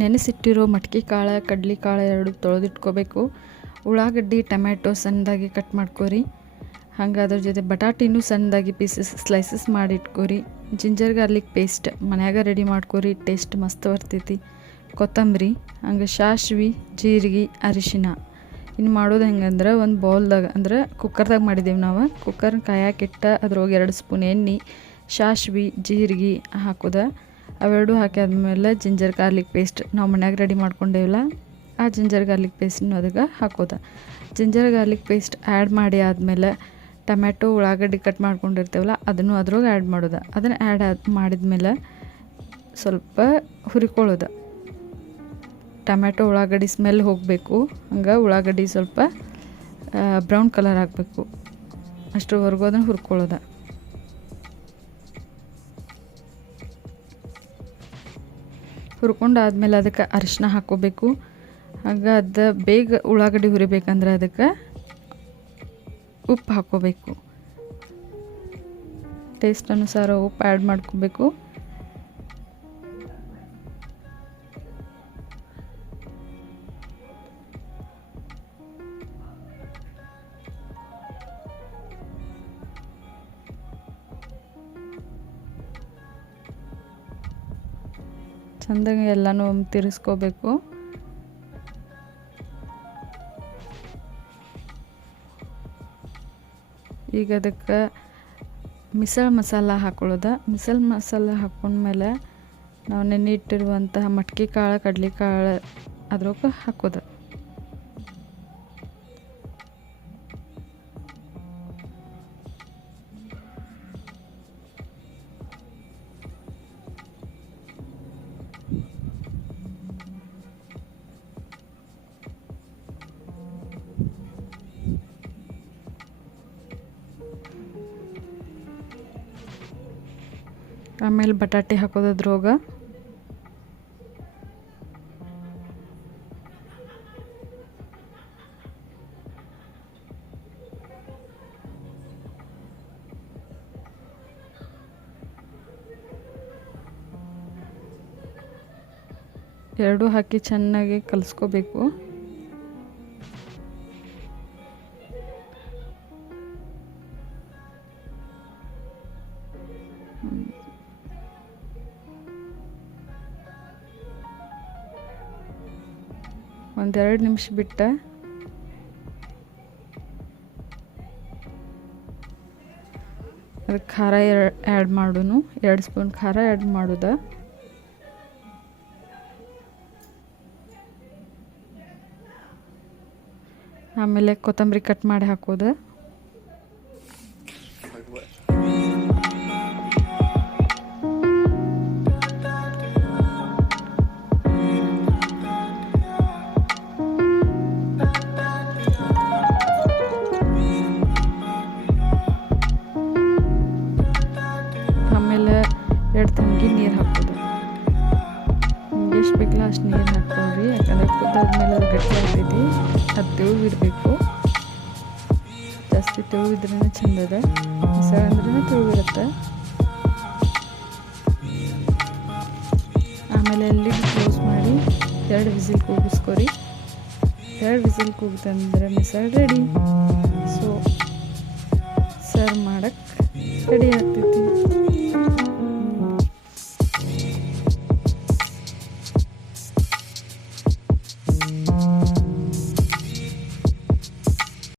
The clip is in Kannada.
ನೆನೆಸಿಟ್ಟಿರೋ ಮಟಕಿ ಕಾಳು ಕಡ್ಲಿ ಕಾಳು ಎರಡು ತೊಳೆದಿಟ್ಕೋಬೇಕು. ಉಳ್ಳಾಗಡ್ಡಿ ಟೊಮ್ಯಾಟೊ ಸಣ್ಣದಾಗಿ ಕಟ್ ಮಾಡ್ಕೊರಿ. ಹಂಗೆ ಅದ್ರ ಜೊತೆ ಬಟಾಟಿನೂ ಸಣ್ಣದಾಗಿ ಸ್ಲೈಸಸ್ ಮಾಡಿ ಇಟ್ಕೊರಿ. ಜಿಂಜರ್ ಗಾರ್ಲಿಕ್ ಪೇಸ್ಟ್ ಮನ್ಯಾಗ ರೆಡಿ ಮಾಡ್ಕೊರಿ, ಟೇಸ್ಟ್ ಮಸ್ತ್ ಬರ್ತೈತಿ. ಕೊತ್ತಂಬರಿ, ಹಂಗೆ ಸಾಸ್ವೆ, ಜೀರಿಗೆ, ಅರಿಶಿನ. ಇನ್ನು ಮಾಡೋದು ಹೆಂಗಂದ್ರೆ ಒಂದು ಬೌಲ್ದಾಗ ಅಂದ್ರೆ ಕುಕ್ಕರ್ದಾಗ ಮಾಡಿದ್ದೀವಿ ನಾವು. ಕುಕ್ಕರ್ನ ಕಾಯಕ್ಕಿಟ್ಟ ಅದ್ರೊಳಗೆ 2 ಸ್ಪೂನ್ ಎಣ್ಣೆ, ಸಾಸ್ವೆ, ಜೀರಿಗೆ ಹಾಕೋದ. ಅವೆರಡು ಹಾಕಿದ್ಮೇಲೆ ಜಿಂಜರ್ ಗಾರ್ಲಿಕ್ ಪೇಸ್ಟ್ ನಾವು ಮನ್ಯಾಗ ರೆಡಿ ಮಾಡ್ಕೊಂಡೇವಲ್ಲ ಆ ಜಿಂಜರ್ ಗಾರ್ಲಿಕ್ ಪೇಸ್ಟನ್ನು ಅದಕ್ಕೆ ಹಾಕೋದ. ಜಿಂಜರ್ ಗಾರ್ಲಿಕ್ ಪೇಸ್ಟ್ ಆ್ಯಡ್ ಮಾಡಿ ಆದಮೇಲೆ ಟೊಮ್ಯಾಟೊ ಉಳ್ಳಾಗಡ್ಡಿ ಕಟ್ ಮಾಡ್ಕೊಂಡಿರ್ತೇವಲ್ಲ ಅದನ್ನು ಅದ್ರೊಳಗೆ ಆ್ಯಡ್ ಮಾಡೋದು. ಅದನ್ನು ಮಾಡಿದ್ಮೇಲೆ ಸ್ವಲ್ಪ ಹುರಿಕೊಳ್ಳೋದು. ಟೊಮ್ಯಾಟೊ ಉಳ್ಳಾಗಡ್ಡಿ ಸ್ಮೆಲ್ ಹೋಗಬೇಕು. ಹಂಗೆ ಉಳ್ಳಾಗಡ್ಡಿ ಸ್ವಲ್ಪ ಬ್ರೌನ್ ಕಲರ್ ಆಗಬೇಕು. ಅಷ್ಟರವರೆಗೂ ಅದನ್ನು ಹುರ್ಕೊಳ್ಳೋದು. ಹುರ್ಕೊಂಡು ಆದಮೇಲೆ ಅದಕ್ಕೆ ಅರಿಶಿನ ಹಾಕ್ಕೋಬೇಕು. ಹಾಗೆ ಅದು ಬೇಗ ಉಳ್ಳಾಗಡ್ಡಿ ಹುರಿಬೇಕಂದ್ರೆ ಅದಕ್ಕೆ ಉಪ್ಪು ಹಾಕ್ಕೋಬೇಕು. ಟೇಸ್ಟ್ ಅನುಸಾರ ಉಪ್ಪು ಆ್ಯಡ್ ಮಾಡ್ಕೋಬೇಕು. ಚೆಂದಾಗಿ ಎಲ್ಲನೂ ತಿರ್ಸ್ಕೋಬೇಕು. ಈಗ ಅದಕ್ಕೆ ಮಿಸಲ್ ಮಸಾಲ ಹಾಕೊಳ್ಳೋದು. ಮಿಸಲ್ ಮಸಾಲ ಹಾಕೊಂಡ್ಮೇಲೆ ನಾವು ನೆನೆ ಇಟ್ಟಿರುವಂತಹ ಮಟಕಿ ಕಾಳು ಕಡ್ಲಿ ಕಾಳು ಅದ್ರೊಳಗೆ ಹಾಕೋದು. ಆಮೇಲೆ ಬಟಾಟೆ ಹಾಕೋದು ಅದ್ರೊಳಗೆ. ಎರಡೂ ಹಾಕಿ ಚೆನ್ನಾಗಿ ಕಲಿಸ್ಕೋಬೇಕು. ಒಂದೆರಡು ನಿಮಿಷ ಬಿಟ್ಟು ಅದಕ್ಕೆ ಖಾರ ಆ್ಯಡ್ ಮಾಡೋನು. 2 ಸ್ಪೂನ್ ಖಾರ ಆ್ಯಡ್ ಮಾಡೋದು. ಆಮೇಲೆ ಕೊತ್ತಂಬರಿ ಕಟ್ ಮಾಡಿ ಹಾಕೋದು. ಆಮೇಲೆ 2 ತಂಗಿ ನೀರು ಹಾಕೋದು. ನಿಮ್ಗೆ ಎಷ್ಟು ಬೇಕಲ್ಲ ಅಷ್ಟು ನೀರು ಹಾಕ್ಕೊಳ್ರಿ. ಯಾಕಂದರೆ ಕುದ್ದಾದ್ಮೇಲೆ ಅದು ಗಟ್ಟಿ ಆಗ್ತೈತಿ. ಅದು ತೆಳುವಿರಬೇಕು. ಜಾಸ್ತಿ ತೆಳುವಿದ್ರೇ ಚೆಂದದ. ಮಿಸಲ್ ಅಂದ್ರೇ ತೆಳುವಿರುತ್ತೆ. ಆಮೇಲೆ ಲಿಡ್ ಕ್ಲೋಸ್ ಮಾಡಿ 2 ವಿಸಿಲ್ ಕೂಗಿಸ್ಕೊರಿ. 2 ವಿಸಿಲ್ ಕೂಗಿತಂದ್ರೆ ಮಿಸಲ್ ರೆಡಿ. ಸೊ ಸರ್ವ್ ಮಾಡೋಕ್ಕೆ ರೆಡಿ ಆಗ್ತೈತಿ.